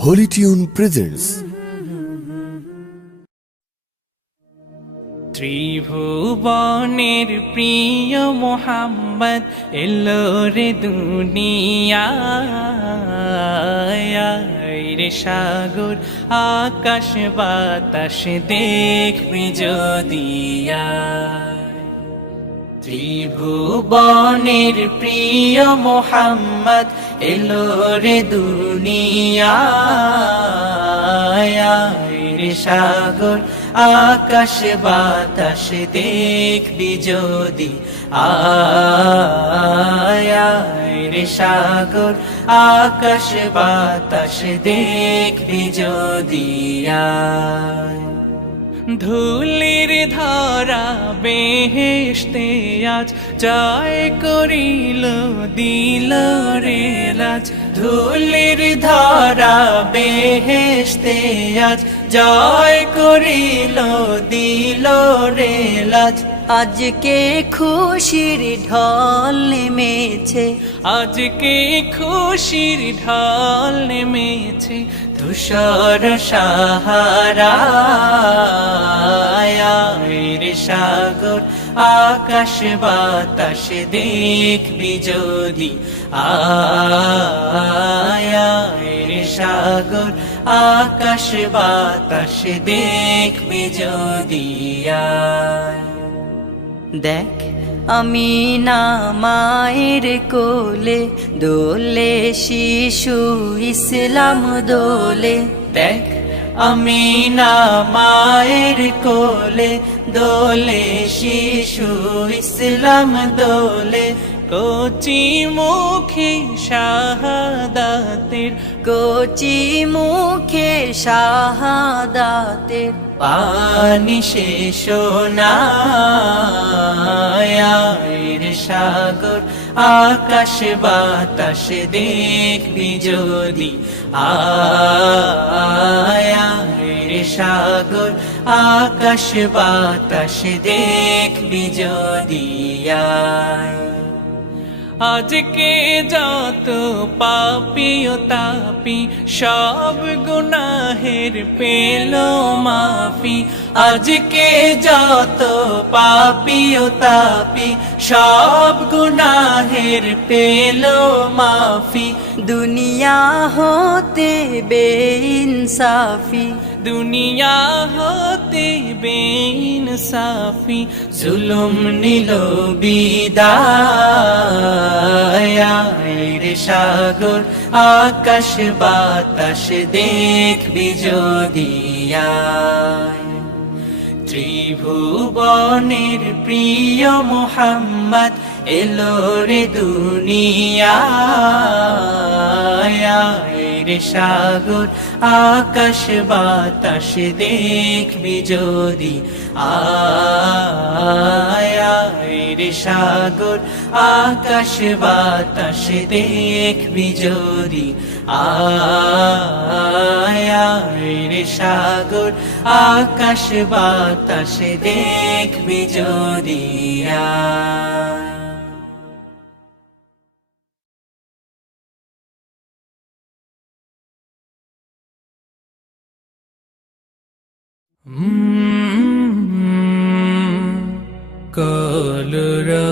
Holi tune presents. ত্রিভুবনের প্রিয় মোহাম্মদ এলো রে দুনিয়ায় রে সাগর আকাশ বাতাস দেখবি যদি ত্রিভুবনের প্রিয় মোহাম্মদ এলো রে দুনিয়ায় রে সাগর আকাশ বাতাস দেখবি যদি রে সাগর আকাশ বাতাস দেখবি যদি ধুলির ধরা বেহেশতে আজ জয় করিল দিল রে লাজ ধুলির ধরা বেহেশতে আজ জয় করিল দিল রে লাজ আজকে খুশির ঢল নেমেছে, আজকে খুশির ঢল নেমেছে ধূসর সাহারা রে সাগর আকাশ বাতাস দেখবি যদি রে সাগর আকাশ বাতাস দেখবি যদি দেখ আমি না মায়ের কোলে দোলে শিশু ইসলাম দোলে। দেখ আমি না মায়ের কোলে দোলে শিশু ইসলাম দোলে কচি মুখে শাহাদাতের কচি মুখে শাহাদাতের পানি শেষ না রে সাগর আকাশ বাতাস দেখবি যদি রে সাগর আকাশ বাতাস দেখবি যদি আজকে যত পাপী ও তাপি সব গুনাহের পেল মাফি আজকে যত পাপী ও তাপি সব গুনাহের পেল মাফি দুনিয়া হতে বেইনসাফি দুনিয়া হতে বেইনসাফি জুলুম নিল বিদায় রে সাগর আকাশ বাতাস দেখবি যদি ত্রিভুবনের প্রিয় মোহাম্মদ এলো রে দুনিয়ায় রে সাগর আকাশ বাতাস দেখবি যদি রে সাগর আকাশ বাতাস দেখবি যদি রে সাগর আকাশ বাতাস দেখবি যদি কলরা